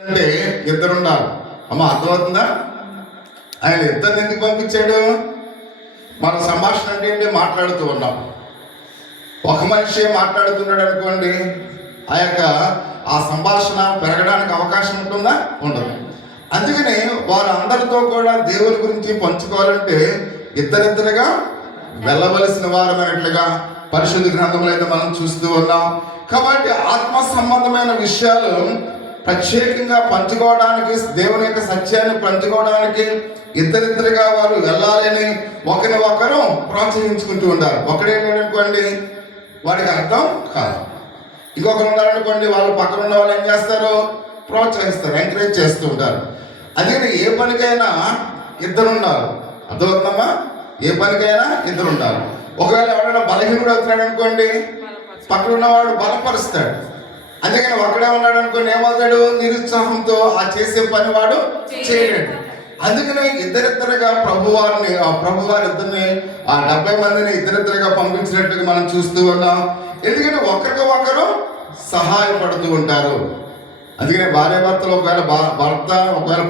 అంటే ఇద్దరుండాలి. అమ్మ అర్థమవుతుందా? ఆయన ఇద్దరిని ఎందుకు పంపించాడు? మన సంభాషణ అంటే ఏంటి? మాట్లాడుతూ ఉన్నాం. ఒక మనిషి మాట్లాడుతున్నాడు అనుకోండి, ఆ సంభాషణ పెరగడానికి అవకాశం ఉంటుందా? ఉండదు. అందుకని వారు అందరితో కూడా దేవుని గురించి పంచుకోవాలంటే ఇద్దరిద్దరుగా వెళ్ళవలసిన వారమైనట్లుగా పరిశుద్ధ గ్రంథంలో అయితే మనం చూస్తూ ఉన్నాం. కాబట్టి ఆత్మ సంబంధమైన విషయాలు ప్రత్యేకంగా పంచుకోవడానికి, దేవుని యొక్క సత్యాన్ని పంచుకోవడానికి ఇద్దరిద్దరుగా వారు వెళ్ళాలని ఒకరిని ఒకరు ప్రోత్సహించుకుంటూ ఉంటారు. ఒకడేంటనుకోండి వాడికి అర్థం కాదు. ఇంకొకరు ఉన్నారనుకోండి, వాళ్ళు పక్కన ఉన్న వాళ్ళు ఏం చేస్తారు? ప్రోత్సహిస్తారు, ఎంకరేజ్ చేస్తూ ఉంటారు. అందుకని ఏ పనికైనా ఇద్దరు ఉండాలి. అర్థమవుతుందమ్మా? ఏ పనికైనా ఇద్దరు ఉండాలి. ఒకవేళ ఎవరైనా బలహీనుడు అవుతున్నాడు అనుకోండి, పక్కన ఉన్నవాడు బలపరుస్తాడు. అందుకని ఒకడే ఉన్నాడు అనుకోండి, ఏమవుతాడు? నిరుత్సాహంతో ఆ చేసే పని వాడు చేయలేడు. అందుకనే ఇద్దరిద్దరుగా ప్రభువారి ఇద్దరిని 70 మందిని ఇద్దరిద్దరుగా పంపించినట్టుగా మనం చూస్తూ ఉన్నాం. ఎందుకంటే ఒకరికి ఒకరు సహాయపడుతూ ఉంటారు. అందుకనే భార్య భర్తలు ఒకవేళ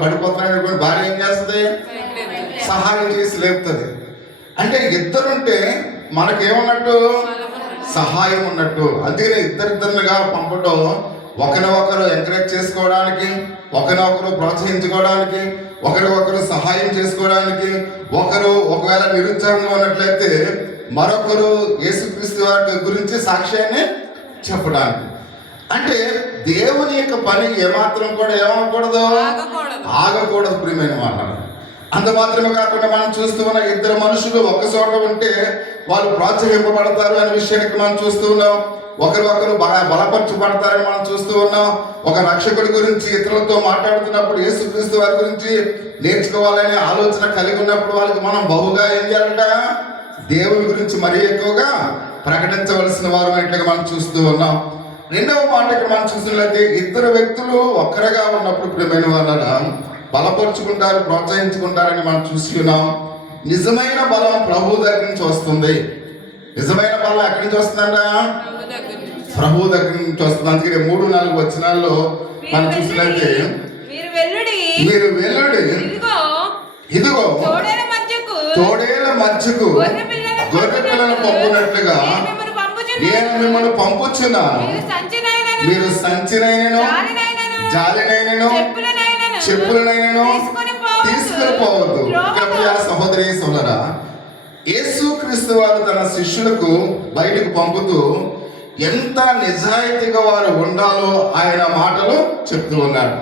పడిపోతున్నాడు అనుకోండి, భార్య ఏం చేస్తుంది? సహాయం చేసి లేపుతుంది. అంటే ఇద్దరుంటే మనకేమన్నట్టు? సహాయం ఉన్నట్టు. అందుకనే ఇద్దరిద్దరుగా పంపడం ఒకరినొకరు ఎంకరేజ్ చేసుకోవడానికి, ఒకరినొకరు ప్రోత్సహించుకోవడానికి, ఒకరికొకరు సహాయం చేసుకోవడానికి, ఒకరు ఒకవేళ నిరుత్సాహంగా ఉన్నట్లయితే మరొకరు యేసుక్రీస్తు వారి గురించి సాక్ష్యాన్ని చెప్పడానికి. అంటే దేవుని యొక్క పని ఏమాత్రం కూడా ఏమకూడదు, ఆగకూడదు ప్రియమైన వాళ్ళ. అంత మాత్రమే కాకుండా మనం చూస్తూ ఉన్న ఇద్దరు మనుషులు ఒక్క చోట ఉంటే వాళ్ళు ప్రోత్సహింపబడతారు అనే విషయానికి మనం చూస్తూ ఉన్నాం. ఒకరు బాగా బలపరచబడతారని మనం చూస్తూ ఉన్నాం. ఒక రక్షకుడి గురించి ఇతరులతో మాట్లాడుతున్నప్పుడు, యేసుక్రీస్తు వారి గురించి నేర్చుకోవాలనే ఆలోచన కలిగి ఉన్నప్పుడు వాళ్ళకి మనం బహుగా ఏం చేయాలంట? దేవుని గురించి మరీ ఎక్కువగా ప్రకటించవలసిన వారు అన్నట్లుగా మనం చూస్తూ ఉన్నాం. రెండవ మాట ఇక్కడ మనం చూసినట్లయితే ఇద్దరు వ్యక్తులు ఒక్కరుగా ఉన్నప్పుడు ప్రియమైన వాళ్ళ బలపరుచుకుంటారు, ప్రోత్సహించుకుంటారని మనం చూసి ఉన్నాం. నిజమైన బలం ప్రభు దగ్గర నుంచి వస్తుంది. నిజమైన బలం ఎక్కడి నుంచి వస్తుందంట? ప్రభు దగ్గర నుంచి వస్తుంది. అందుకని 3-4 వచనాల్లో మనం చూసినట్లయితే మీరు వెళ్ళుడి, ఇదిగో తోడేల మధ్యకు గొర్రె పిల్లలను పంపునట్లుగా నేను మిమ్మల్ని పంపుచున్నాను. మీరు సంచినైనను జాలినైనను చెప్పులనైనను తీసుకుని పోవద్దు. సహోదరి సోదరా, యేసుక్రీస్తు వారు తన శిష్యులకు బయటకు పంపుతూ ఎంత నిజాయితీగా వారు ఉండాలో ఆయన మాటలు చెప్తూ ఉన్నారు.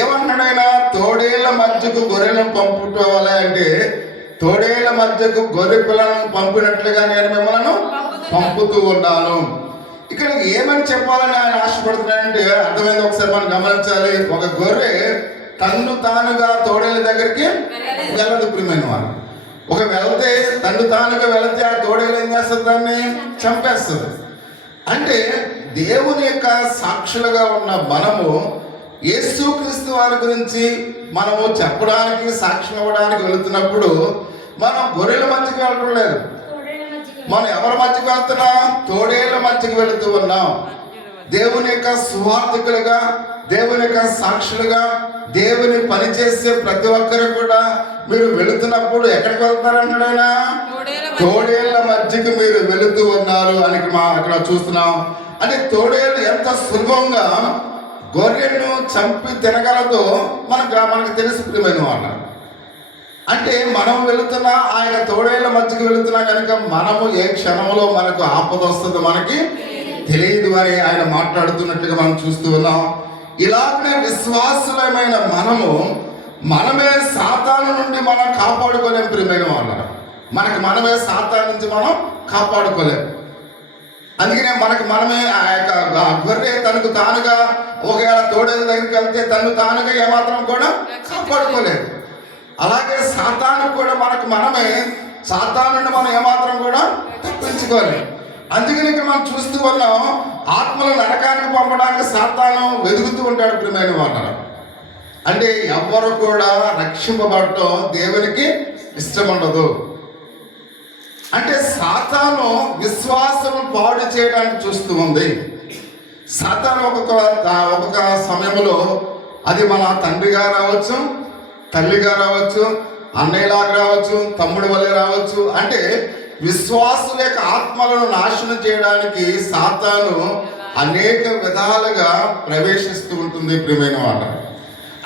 ఏమన్నాడు ఆయన? తోడేళ్ల మధ్యకు గొర్రెలను పంపుకోవాలి అంటే, తోడేళ్ల మధ్యకు గొర్రె పిల్లలను పంపినట్లుగా నేను మిమ్మల్ని పంపుతూ ఉన్నాను. ఇక్కడ ఏమని చెప్పాలని ఆయన ఆశపడుతున్నాడంటే అర్థమైంది. ఒకసారి మనం గమనించాలి. ఒక గొర్రె తన్ను తానుగా తోడేళ్ళ దగ్గరికి వెళ్ళదు ప్రియమైన వారు. వెళ్తే తన్ను తానుగా వెళితే ఆ తోడేలు ఏం చేస్తుంది? దాన్ని చంపేస్తుంది. అంటే దేవుని యొక్క సాక్షులుగా ఉన్న మనము యేసుక్రీస్తు వారి గురించి మనము చెప్పడానికి, సాక్ష్యం ఇవ్వడానికి వెళుతున్నప్పుడు మనం గొర్రెల మధ్యకి వెళ్ళడం లేదు. మనం ఎవరి మధ్యకి వెళ్తున్నాం? తోడేళ్ల మధ్యకి వెళుతూ ఉన్నాం. దేవుని యొక్క సువార్థికులుగా, దేవుని యొక్క సాక్షులుగా, దేవుని పనిచేసే ప్రతి ఒక్కరు కూడా మీరు వెళుతున్నప్పుడు ఎక్కడికి వెళ్తున్నారంటాడు ఆయన? తోడేళ్ల మధ్యకి మీరు వెళుతూ ఉన్నారు అని అక్కడ చూస్తున్నాం. అంటే తోడేళ్ళు ఎంత సులభంగా గొర్రెను చంపి తినగలదో మనకు తెలిసి ప్రియమైన వాళ్ళ. అంటే మనం వెళుతున్నా ఆయన తోడేళ్ల మధ్యకి వెళుతున్నా కనుక మనము ఏ క్షణంలో మనకు ఆపద వస్తుందో మనకి తెలియదు అని ఆయన మాట్లాడుతున్నట్టుగా మనం చూస్తూ ఉన్నాం. ఇలాగనే విశ్వాసులమైన మనమే సాతాను నుండి మనం కాపాడుకోలేం ప్రియమైన వాళ్ళ. మనమే సాతాను నుంచి మనం కాపాడుకోలేం. అందుకనే మనమే ఆ యొక్క గొర్రె తనకు తానుగా ఒకవేళ తోడేళ్ళ దగ్గరికి వెళ్తే తను తానుగా ఏమాత్రం కూడా కాపాడుకోలేదు. అలాగే సాతాను కూడా మనమే సాతాను మనం ఏమాత్రం కూడా తప్పించుకోలేదు. అందుకని ఇక్కడ మనం చూస్తూ ఉన్నాం, ఆత్మలు నరకానికి పంపడానికి సాతాను వెతుకుతూ ఉంటాడు ప్రియమైన వాళ్ళ. అంటే ఎవ్వరు కూడా రక్షింపబడటం దేవునికి ఇష్టం ఉండదు. అంటే సాతాను విశ్వాసం పాడు చేయడానికి చూస్తూ ఉంది. సాతాను ఒక్కొక్క సమయంలో అది మన తండ్రిగా రావచ్చు, తల్లిగా రావచ్చు, అన్నయ్యలాగా రావచ్చు, తమ్ముడు వలె రావచ్చు. అంటే విశ్వాసుల యొక్క ఆత్మలను నాశనం చేయడానికి సాతాను అనేక విధాలుగా ప్రవేశిస్తూ ఉంటుంది ప్రియమైన వారు.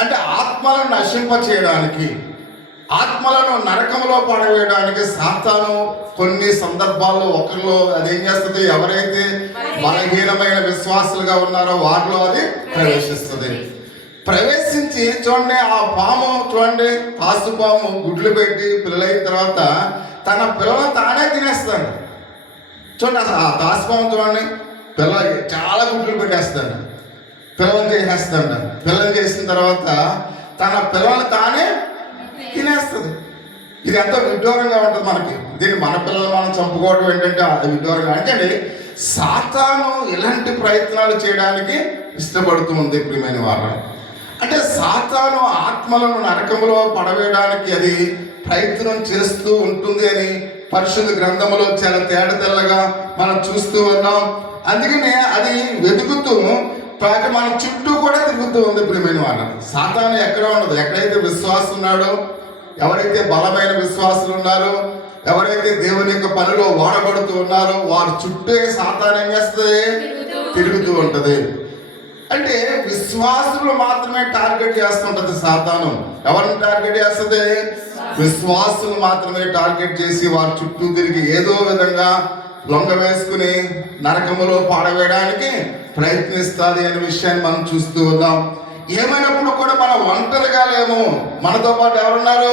అంటే ఆత్మలను నశింప చేయడానికి, ఆత్మలను నరకంలో పడవేయడానికి సాతాను కొన్ని సందర్భాల్లో ఒకరిలో అదేం చేస్తుంది, ఎవరైతే బలహీనమైన విశ్వాసులుగా ఉన్నారో వారిలో అది ప్రవేశిస్తుంది. ప్రవేశించి చూడండి, ఆ పాము చూడండి, తాసు పాము గుడ్లు పెట్టి పిల్లలైన తర్వాత తన పిల్లలను తానే తినేస్తాడు. చూడండి, అసలు ఆ తాసు పాము చూడండి, చాలా గుడ్లు పెట్టేస్తాడు, పిల్లలు చేసేస్తాడు. పిల్లలు చేసిన తర్వాత తన పిల్లల్ని తానే తినేస్తుంది. ఇది ఎంతో విడ్డూరంగా ఉంటుంది మనకి. దీన్ని మన పిల్లలు మనం చంపుకోవడం ఏంటంటే అది విడ్డూరంగా. అంటే సాతాను ఇలాంటి ప్రయత్నాలు చేయడానికి ఇష్టపడుతూ ఉంది ప్రియమైన వారు. అంటే సాతాను ఆత్మలను నరకములో పడవేయడానికి అది ప్రయత్నం చేస్తూ ఉంటుంది అని పరిశుద్ధ గ్రంథంలో చాలా తేటతెల్లగా మనం చూస్తూ ఉన్నాం. అందుకనే అది వెతుకుతూ మన చుట్టూ కూడా తిరుగుతూ ఉంది ప్రియమైన వాళ్ళ. సాతాను ఎక్కడ ఉండదు. ఎక్కడైతే విశ్వాసం ఉన్నాడో, ఎవరైతే బలమైన విశ్వాసులు ఉన్నారో, ఎవరైతే దేవుని యొక్క పనిలో వాడబడుతూ ఉన్నారో వారి చుట్టూ సాతాను ఏం చేస్తుంది, తిరుగుతూ ఉంటుంది. అంటే విశ్వాసులు మాత్రమే టార్గెట్ చేస్తుంటది సాతాను. ఎవరిని టార్గెట్ చేస్తుంది? విశ్వాసులు మాత్రమే టార్గెట్ చేసి వారి చుట్టూ తిరిగి ఏదో విధంగా లొంగ వేసుకుని నరకములో పాడవేయడానికి ప్రయత్నిస్తుంది అనే విషయాన్ని మనం చూస్తూ ఉన్నాం. ఏమైనప్పుడు కూడా మనం ఒంటరిగా లేము. మనతో పాటు ఎవరున్నారు?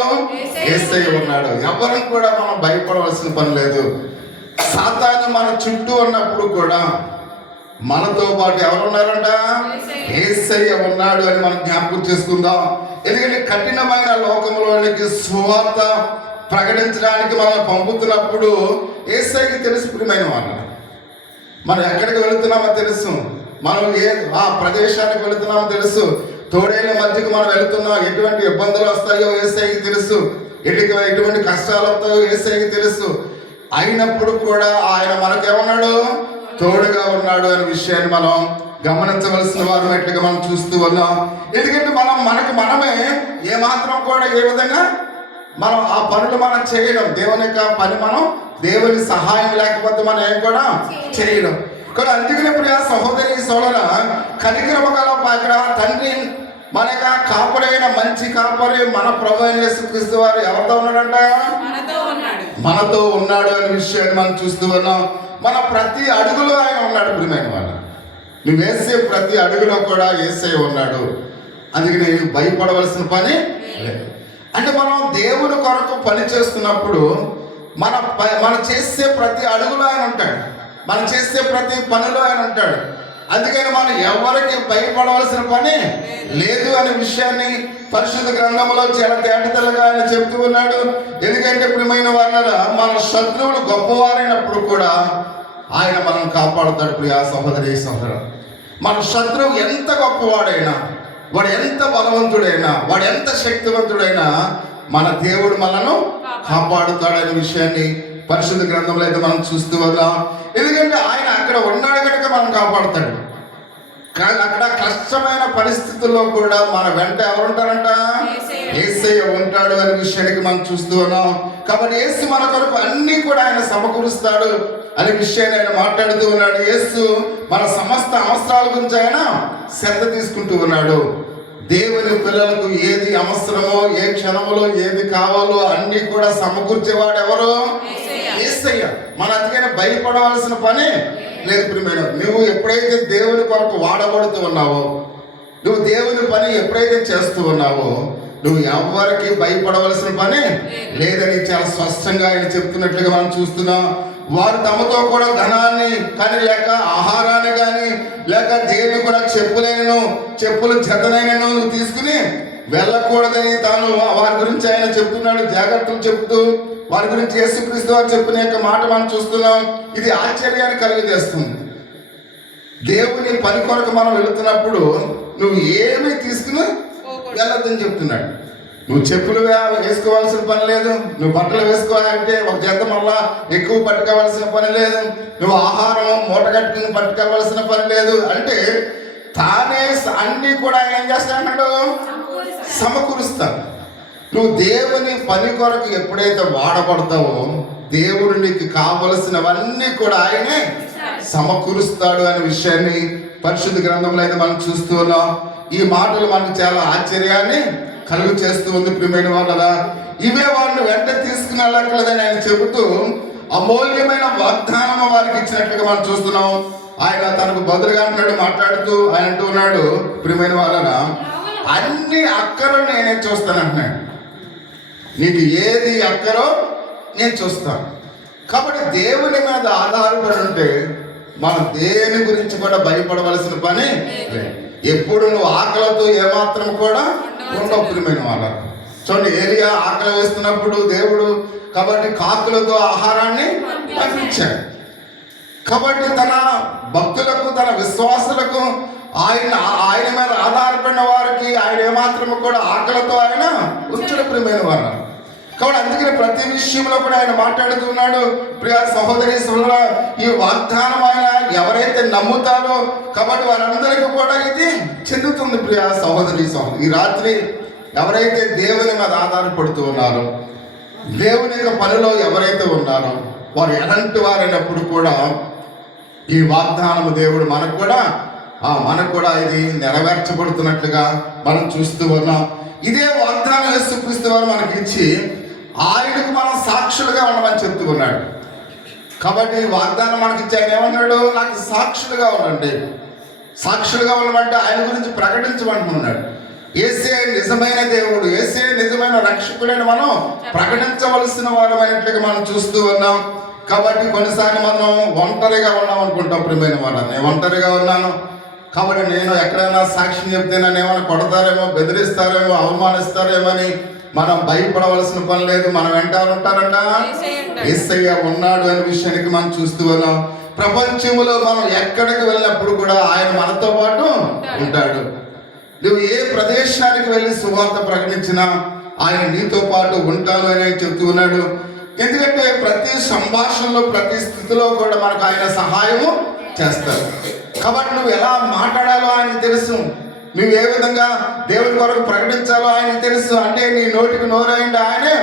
యేసయ్య ఉన్నాడు. ఎవరికి కూడా మనం భయపడవలసిన పని లేదు. సాతాను మన చుట్టూ ఉన్నప్పుడు కూడా మనతో పాటు ఎవరున్నారంట? యేసయ్య ఉన్నాడు అని మనం జ్ఞాపకం చేసుకుందాం. ఎందుకంటే కఠినమైన లోకంలోనికి సువార్త ప్రకటించడానికి మనం పంపుతున్నప్పుడు యేసయ్యకి తెలుసు ప్రియమైన వాళ్ళు. మనం ఎక్కడికి వెళుతున్నామో తెలుసు, మనం ఆ ప్రదేశానికి వెళుతున్నామో తెలుసు, తోడేళ్ళ మధ్యకు మనం వెళుతున్నాం, ఎటువంటి ఇబ్బందులు వస్తాయో యేసయ్యకి తెలుసు, ఎటువంటి కష్టాలు వస్తాయో యేసయ్యకి తెలుసు. అయినప్పుడు కూడా ఆయన మనకేమన్నాడు? తోడుగా ఉన్నాడు అనే విషయాన్ని మనం గమనించవలసిన వారు ఎట్లుగా మనం చూస్తూ ఉన్నాం. ఎందుకంటే మనమే ఏమాత్రం కూడా ఏ విధంగా మనం ఆ పనులు మనం చేయడం, దేవుని యొక్క పని మనం దేవుని సహాయం లేకపోతే మనం ఏం కూడా చేయడం. ఇక్కడ అందుకనే ప్రియ సహోదరి సోదర, కనికరమ గల ఇక్కడ తండ్రి మన యొక్క కాపరైన మంచి కాపరి మన ప్రభు అయిన యేసుక్రీస్తు వారు ఎవరితో ఉన్నాడంట? మనతో ఉన్నాడు అనే విషయాన్ని మనం చూస్తూ ఉన్నాం. మన ప్రతి అడుగులో ఆయన ఉన్నాడు ప్రియమైన వాళ్ళు. నువ్వు వేసే ప్రతి అడుగులో కూడా యేసయ్య ఉన్నాడు. అందుకని భయపడవలసిన పని లేదు. అంటే మనం దేవుని కొరకు పని చేస్తున్నప్పుడు మన చేసే ప్రతి అడుగులో ఆయన ఉంటాడు, మనం చేసే ప్రతి పనిలో ఆయన ఉంటాడు. అందుకని మనం ఎవరికి భయపడవలసిన పని లేదు అనే విషయాన్ని పరిశుద్ధ గ్రంథంలో చాలా తేటతెల్లగా ఆయన చెబుతూ ఉన్నాడు. ఎందుకంటే ప్రియమైన వాళ్ళరా, మన శత్రువులు గొప్పవారైనప్పుడు కూడా ఆయన మనం కాపాడుతాడు. ప్రియా సహోదరి సహోదరు, మన శత్రువు ఎంత గొప్పవాడైనా, వాడు ఎంత బలవంతుడైనా, వాడు ఎంత శక్తివంతుడైనా మన దేవుడు మనను కాపాడుతాడనే విషయాన్ని పరిశుద్ధ గ్రంథంలో అయితే మనం చూస్తూ వద్దాం. ఎందుకంటే ఆయన అక్కడ ఉన్నాడు కనుక మనం కాపాడుతాడు. కానీ అక్కడ కష్టమైన పరిస్థితుల్లో కూడా మన వెంట ఎవరుంటారంట? యేసయ్య ఉంటాడు అనే విషయానికి మనం చూస్తూ ఉన్నాం. కాబట్టి యేసు మన కొరకు అన్ని కూడా ఆయన సమకూరుస్తాడు అనే విషయాన్ని ఆయన మాట్లాడుతూ ఉన్నాడు. యేసు మన సమస్త అవసరాల గురించి ఆయన శ్రద్ధ తీసుకుంటూ ఉన్నాడు. దేవుని పిల్లలకు ఏది అవసరమో, ఏ క్షణంలో ఏది కావాలో అన్ని కూడా సమకూర్చేవాడు ఎవరు? యేసయ్య. మన అందుకని భయపడవలసిన పని లేదు ప్రియమైన. నువ్వు ఎప్పుడైతే దేవుని కొరకు వాడబడుతూ ఉన్నావో, నువ్వు దేవుని పని ఎప్పుడైతే చేస్తూ ఉన్నావో, నువ్వు ఎవరికి భయపడవలసిన పని లేదని చాలా స్పష్టంగా ఆయన చెప్తున్నట్లుగా మనం చూస్తున్నాం. వారు తమతో కూడా ధనాన్ని కానీ లేక ఆహారాన్ని కానీ లేక దేన్ని కూడా చెప్పులు జతనైనను నువ్వు తీసుకుని వెళ్ళకూడదని తాను వారి గురించి ఆయన చెప్తున్నాడు. జాగ్రత్తలు చెప్తూ వారి గురించి యేసుక్రీస్తు వారు చెప్పిన యొక్క మాట మనం చూస్తున్నాం. ఇది ఆశ్చర్యాన్ని కలుగజేస్తుంది. దేవుని పని కొరకు మనం వెళుతున్నప్పుడు నువ్వు ఏమీ తీసుకుని వెళ్ళొద్దని చెప్తున్నాడు. నువ్వు చెప్పులు వేసుకోవాల్సిన పని లేదు, నువ్వు బట్టలు వేసుకోవాలంటే ఒక జత మళ్ళా ఎక్కువ పట్టుకోవాల్సిన పని లేదు, నువ్వు ఆహారం మూట కట్టుకుని పట్టుకోవాల్సిన పని లేదు. అంటే తానే అన్ని కూడా ఆయన ఏం చేస్తాడు? సమకూరుస్తాడు. నువ్వు దేవుని పని కొరకు ఎప్పుడైతే వాడబడతావో దేవుడు నీకు కావలసినవన్నీ కూడా ఆయనే సమకూరుస్తాడు అనే విషయాన్ని పరిశుద్ధ గ్రంథంలో అయితే మనం చూస్తూ ఉన్నాం. ఈ మాటలు మనకు చాలా ఆశ్చర్యాన్ని కలుగు చేస్తూ ఉంది. ప్రియమైన వాళ్ళ ఇవే వాళ్ళు వెంట తీసుకుని వెళ్ళక్కలేదని ఆయన చెబుతూ అమూల్యమైన వాగ్దానం వారికి ఇచ్చినట్లుగా మనం చూస్తున్నాం. ఆయన తనకు బదులుగా అంటున్నాడు, మాట్లాడుతూ ఆయన అంటూ ఉన్నాడు, ప్రియమైన వాళ్ళ అన్ని అక్కరో నేనే చూస్తాను అంటున్నాడు. నీకు ఏది అక్కరో నేను చూస్తాను. కాబట్టి దేవుని మీద ఆధారపడి ఉంటే మనం దేని గురించి కూడా భయపడవలసిన పని ఎప్పుడు నువ్వు ఆకలితో ఏమాత్రం కూడా ఉండవు. ప్రియమైన వాళ్ళ చూడండి, ఏలియా ఆకలి వేస్తున్నప్పుడు దేవుడు కాబట్టి కాకులతో ఆహారాన్ని పంపించాడు. కాబట్టి తన భక్తులకు, తన విశ్వాసులకు, ఆయన మీద ఆధారపడిన వారికి ఆయన ఏమాత్రము కూడా ఆకలితో ఆయన ఉంచడు. ప్రియమైన వాళ్ళ కాబట్టి అందుకని ప్రతి విషయంలో కూడా ఆయన మాట్లాడుతున్నాడు. ప్రియ సహోదరి సోదరుల, ఈ వాగ్దానం ఆయన ఎవరైతే నమ్ముతారో కాబట్టి వారందరికీ కూడా ఇది చెందుతుంది. ప్రియ సహోదరి సోదరు, ఈ రాత్రి ఎవరైతే దేవుని మీద ఆధారపడుతూ ఉన్నారో, దేవుని యొక్క పనిలో ఎవరైతే ఉన్నారో వారు ఎలాంటి వారైనప్పుడు కూడా ఈ వాగ్దానము దేవుడు మనకు కూడా ఇది నెరవేర్చబడుతున్నట్లుగా మనం చూస్తూ ఉన్నాం. ఇదే వాగ్దానం యేసుక్రీస్తు వారు మనకి ఇచ్చి ఆయనకు మనం సాక్షులుగా ఉండమని చెప్తూ ఉన్నాడు. కాబట్టి వాగ్దానం మనకి ఇచ్చి ఆయన ఏమన్నాడు? నాకు సాక్షులుగా ఉండండి. సాక్షులుగా ఉండమంటే ఆయన గురించి ప్రకటించమంటున్నాడు. యేసే నిజమైన దేవుడు, యేసే నిజమైన రక్షకుడని మనం ప్రకటించవలసిన వారమైనట్లుగా మనం చూస్తూ ఉన్నాం. కాబట్టి కొన్నిసార్లు మనం ఒంటరిగా ఉన్నాం అనుకుంటాం. ప్రియమైన వాళ్ళని, నేను ఒంటరిగా ఉన్నాను కాబట్టి నేను ఎక్కడైనా సాక్ష్యం చెప్తే నన్ను ఏమైనా కొడతారేమో, బెదిరిస్తారేమో, అవమానిస్తారేమో అని మనం భయపడవలసిన పని లేదు. మనం వెంట ఉంటారంట యేసయ్య ఉన్నాడు అనే విషయానికి మనం చూస్తూ ఉన్నాం. ప్రపంచంలో మనం ఎక్కడికి వెళ్ళినప్పుడు కూడా ఆయన మనతో పాటు ఉంటాడు. నువ్వు ఏ ప్రదేశానికి వెళ్ళి సువార్త ప్రకటించినా ఆయన నీతో పాటు ఉంటాను అని చెప్తూ ఉన్నాడు. ఎందుకంటే ప్రతి సంభాషణలో, ప్రతి స్థితిలో కూడా మనకు ఆయన సహాయము చేస్తారు. కాబట్టి నువ్వు ఎలా మాట్లాడాలో ఆయనకు తెలుసు, నువ్వు ఏ విధంగా దేవుని కొరకు ప్రకటించాలో ఆయనకు తెలుసు. అంటే నీ నోటికి నోరైంది ఆయనే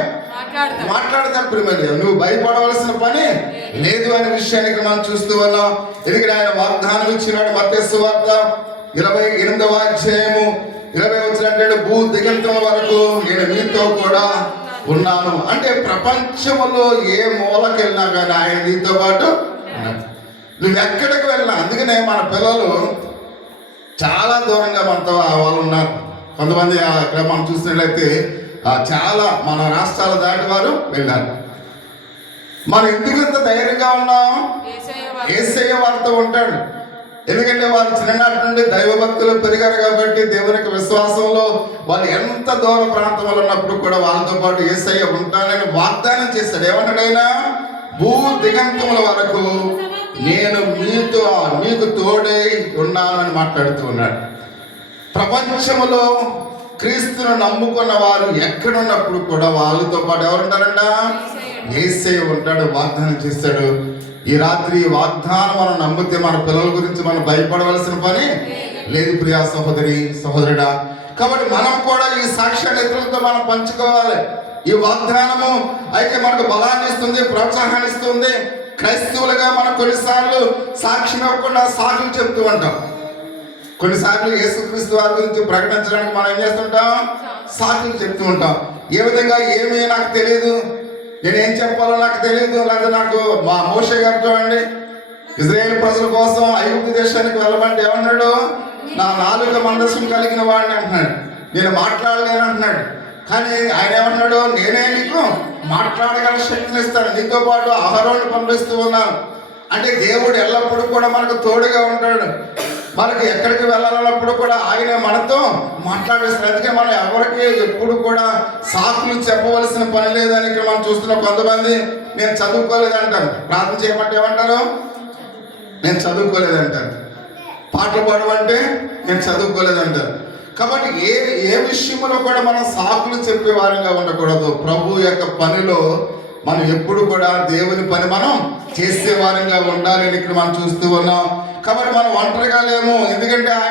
మాట్లాడతాడు. ప్రియమైన, నువ్వు భయపడవలసిన పని లేదు అనే విషయానికి మనం చూస్తూ ఉన్నాం. ఎందుకంటే ఆయన వాగ్దానం ఇచ్చినాడు. మత్తయి సువార్త 28వ అధ్యాయము 20 వచ్చినట్టు భూ దిగంతం వరకు నేను మీతో కూడా ఉన్నాను. అంటే ప్రపంచంలో ఏ మూలకెళ్ళినా కానీ ఆయన నీతో పాటు నువ్వు ఎక్కడికి వెళ్ళినా. అందుకనే మన పిల్లలు చాలా దూరంగా మనతో వాళ్ళు ఉన్నారు. కొంతమంది ఇక్కడ మనం చూసినట్లయితే చాలా మన రాష్ట్రాల దాటి వారు వెళ్ళారు. మనం ఎందుకు ఇంత ధైర్యంగా ఉన్నాం? యేసయ్య వారితో ఉంటాడు. ఎందుకంటే వారు చిన్ననాటి నుండి దైవభక్తులు పెరిగారు కాబట్టి దేవునికి విశ్వాసంలో వాళ్ళు ఎంత దూర ప్రాంతంలో ఉన్నప్పుడు కూడా వాళ్ళతో పాటు యేసయ్య ఉంటానని వాగ్దానం చేశాడు. ఏమన్నాడైనా? భూ దిగంతముల వరకు నేను మీకు తోడై ఉన్నానని మాట్లాడుతూ ఉన్నాడు. ప్రపంచంలో క్రీస్తును నమ్ముకున్న వారు ఎక్కడున్నప్పుడు కూడా వాళ్ళతో పాటు ఎవరుంటారంట? యేసయ్య ఉంటాడు, వాగ్దానం చేశాడు. ఈ రాత్రి వాగ్దానం మనం నమ్మితే మన పిల్లల గురించి మనం భయపడవలసిన పని లేదు. ప్రియా సహోదరి సహోదరుడా, కాబట్టి మనం కూడా ఈ సాక్ష్యాన్ని ఇతరులతో మనం పంచుకోవాలి. ఈ వాగ్దానము అయితే మనకు బలాన్ని ఇస్తుంది, ప్రోత్సాహాన్ని ఇస్తుంది. క్రైస్తవులుగా మనం కొన్నిసార్లు సాక్ష్యం ఇవ్వకుండా సాకులు చెప్తూ ఉంటాం. కొన్నిసార్లు యేసుక్రీస్తు వారి గురించి ప్రకటించడానికి మనం ఏం చేస్తుంటాం? సాకులు చెప్తూ ఉంటాం. ఏ విధంగా ఏమీ నాకు తెలియదు, నేనేం చెప్పాలో నాకు తెలియదు. లేదా నాకు మా మోషే గారు చూడండి, ఇజ్రాయేల్ ప్రజల కోసం ఐగుప్తు దేశానికి వెళ్ళమంటే ఏమన్నాడు? నా నాలుక మందస్సు కలిగిన వాడిని అంటున్నాడు, నేను మాట్లాడలేను అంటున్నాడు. కానీ ఆయన ఏమన్నాడు? నేనే నీకు మాట్లాడగల శక్తిని ఇస్తాను, నీతో పాటు ఆహారాన్ని పంపిస్తూ ఉన్నాను. అంటే దేవుడు ఎల్లప్పుడూ కూడా మనకు తోడుగా ఉంటాడు. మనకి ఎక్కడికి వెళ్ళాలన్నప్పుడు కూడా ఆయన మనతో మాట్లాడేస్తారు. అందుకే మనం ఎవరికి ఎప్పుడు కూడా సాకులు చెప్పవలసిన పని లేదని ఇక్కడ మనం చూస్తున్నాం. కొంతమంది నేను చదువుకోలేదంటారు, ప్రార్థన చేయమంటే ఏమంటారు? నేను చదువుకోలేదంటారు. పాటలు పాడమంటే నేను చదువుకోలేదంటారు. కాబట్టి ఏ విషయంలో కూడా మనం సాకులు చెప్పే వారిగా ఉండకూడదు. ప్రభు యొక్క పనిలో మనం ఎప్పుడు కూడా దేవుని పని మనం చేసే వారంగా ఉండాలి అని ఇక్కడ మనం చూస్తూ ఉన్నాం. కాబట్టి మనం ఒంటరిగా లేము. ఎందుకంటే ఆయన